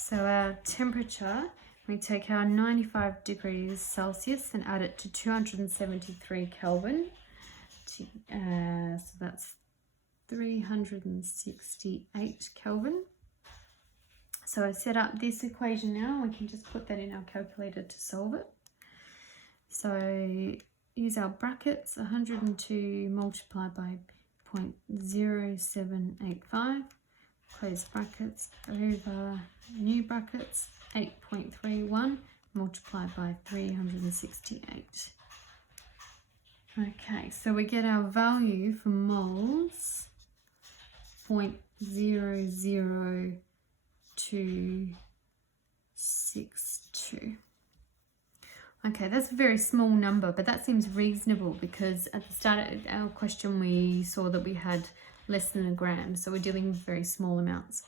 So our temperature, we take our 95 degrees Celsius and add it to 273 Kelvin. So that's 368 Kelvin. So I set up this equation now. We can just put that in our calculator to solve it. So use our brackets, 102 multiplied by 0.0785. Close brackets over new brackets, 8.31 multiplied by 368. Okay, so we get our value for moles, 0.00262. Okay, that's a very small number, but that seems reasonable because at the start of our question we saw that we had less than a gram, so we're dealing with very small amounts.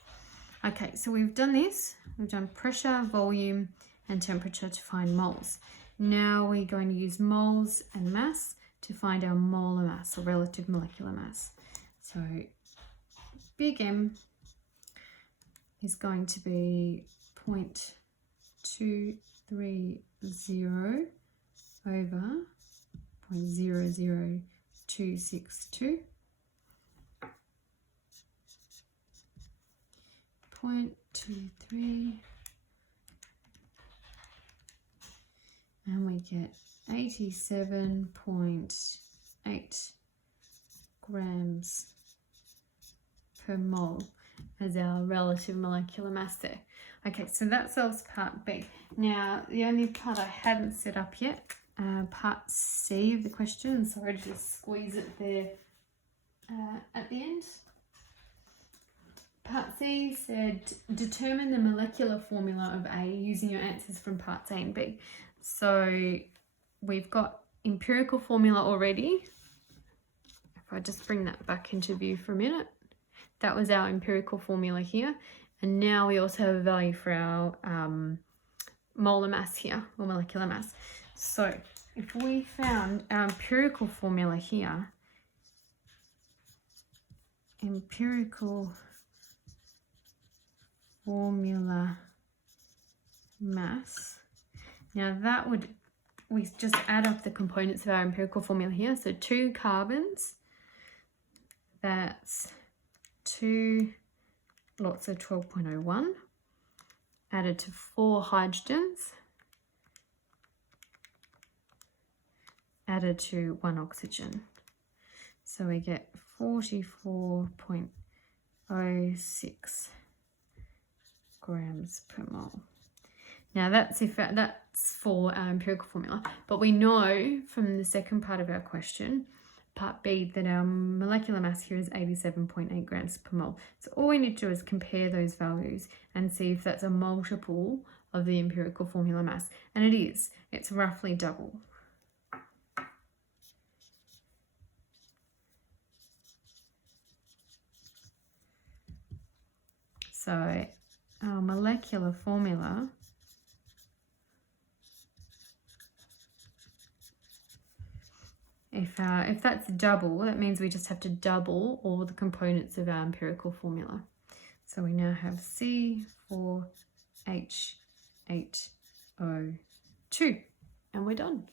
Okay, so we've done this. We've done pressure, volume, and temperature to find moles. Now we're going to use moles and mass to find our molar mass, or relative molecular mass. So big M is going to be 0.230 over 0.00262. 0.23, and we get 87.8 grams per mole as our relative molecular mass there. Okay, so that solves part B. Now, the only part I hadn't set up yet, part C of the question, sorry to just squeeze it there at the end. Part C said, determine the molecular formula of A using your answers from parts A and B. So we've got empirical formula already. If I just bring that back into view for a minute, that was our empirical formula here. And now we also have a value for our molar mass here, or molecular mass. So if we found our empirical formula here, empirical formula mass. Now that would, we just add up the components of our empirical formula here. So 2 carbons, that's 2 lots of 12.01, added to 4 hydrogens, added to 1 oxygen. So we get 44.06 grams per mole. Now that's for our empirical formula, but we know from the second part of our question, part B, that our molecular mass here is 87.8 grams per mole. So all we need to do is compare those values and see if that's a multiple of the empirical formula mass. And it is. It's roughly double. So our molecular formula if that's double, that means we just have to double all the components of our empirical formula. So we now have C4H8O2 and we're done.